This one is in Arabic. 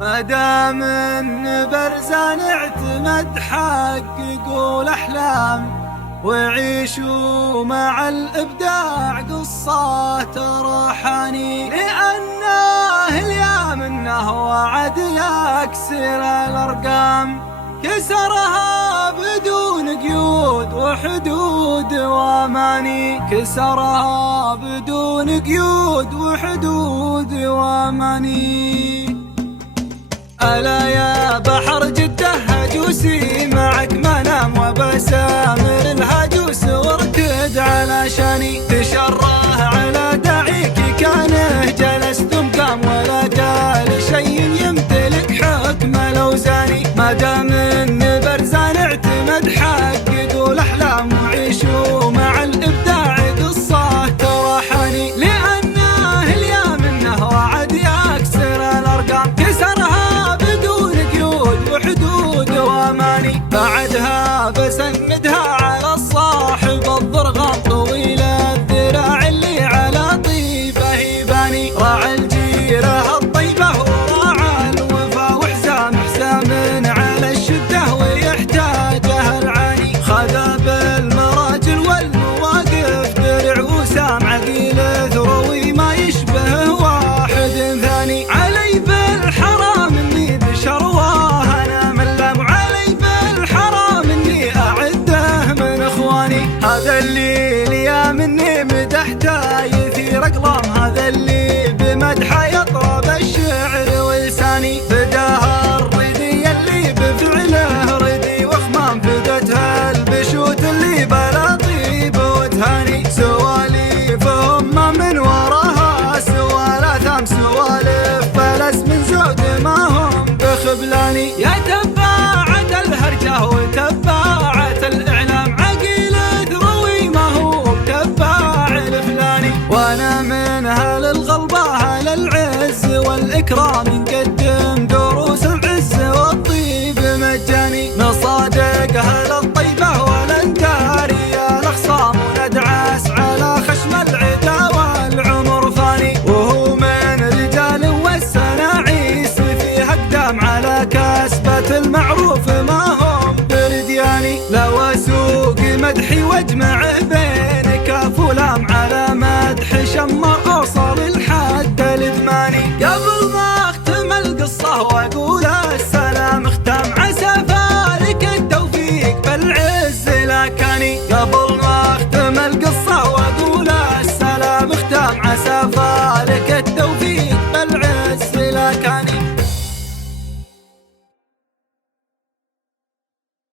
ما دام ان برزان اعتمد حققوا الاحلام وعيشوا مع الابداع قصات روحاني، لانه اليا منه وعد يكسر الارقام، كسرها بدون قيود وحدود واماني، كسرها بدون قيود وحدود واماني. ألا يا بحر جده هجوسي معك منام وبسامر الهجوس واركد على شاني، تشره على داعيك كانه جلس ثم قام ولا قال شي يمتلك حكم الاوزاني، ما دام ان برزان اعتمد حققوا الاحلام وعيشوا مع الابداع قصه روحاني، لانه اليا منه وعد يكسر الارقام، كسرها بدون قيود وحدود واماني. بعدها بسندها على الصاحب الضرغام طويل الذراع اللي على طيبه يباني، راعى الجيره الطيبه وراعى الوفا وحزام حزام على الشده ويحتاجها العاني، خذا بالمراجل والمواقف درع وسام عقيل ثروي ما يشبه واحد ثاني، علي بالحرام اني بشرواه انا ملام، وعلي بالحرام اني اعده من اخواني، هذا اللي ليا مني مدحته يثير اقلام، هذا اللي بمدحه يطرب الشعر ولساني، فداها الردي اللي بفعله ردي وخمام، فدتها البشوت اللي بلا طيب وتهاني، سواليفهم ما من وراها سوالات سوالف فلس من زود ما هم بخبلاني، يا تباعة الهرجة وتباعة الإعلام عقيل ثروي ما هو بتباع الفلاني، وانا من اهل الغلبة اهل العز والإكرام نقدم دروس العز والطيب مجاني، نصادق اهل الطيبة والانكار يا الاخصام وندعس على خشم العدا والعمر فاني، وهو من رجال والسناعيس فيها اقدام على كسبة المعروف ما هم بردياني، لو اسوق مدحي واجمع بين كاف ولام على مدح شمر اوصل الحد الادماني، قبل ما اختم القصة واقول السلام ختام عسى فالك التوفيق بالعز لكاني، قبل ما اختم القصة واقول السلام ختام عسى فالك